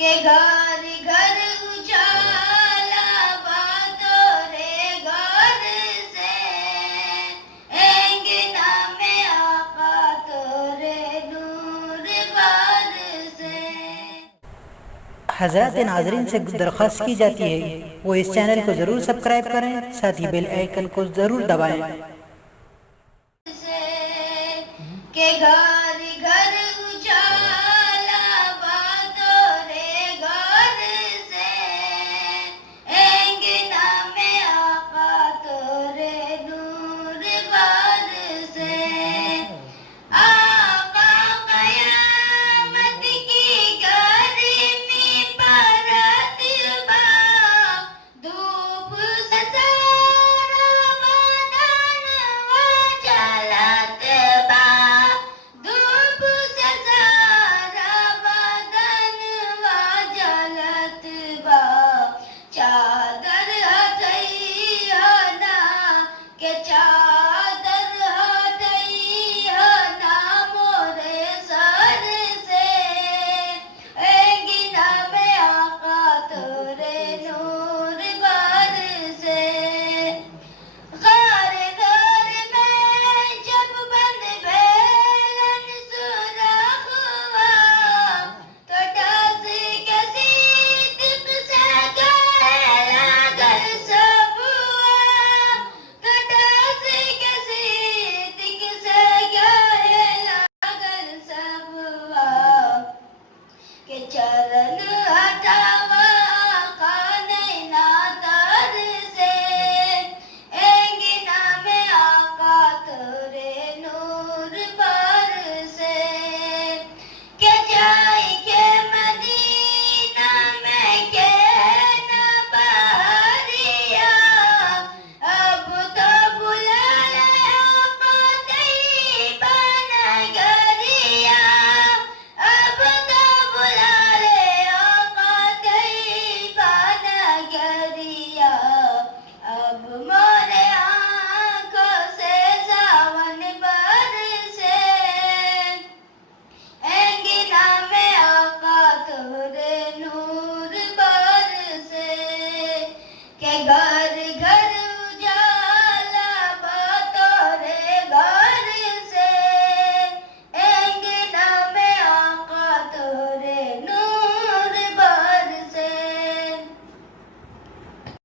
के घर घर उजाला बातों रे घर से एंगना में आका तोरे नूर बार से। हज़रात नाज़रीन से दरख्वास्त की जाती है वो इस चैनल को ज़रूर सब्सक्राइब करें, साथ ही बेल आइकन को ज़रूर दबाएं। के घर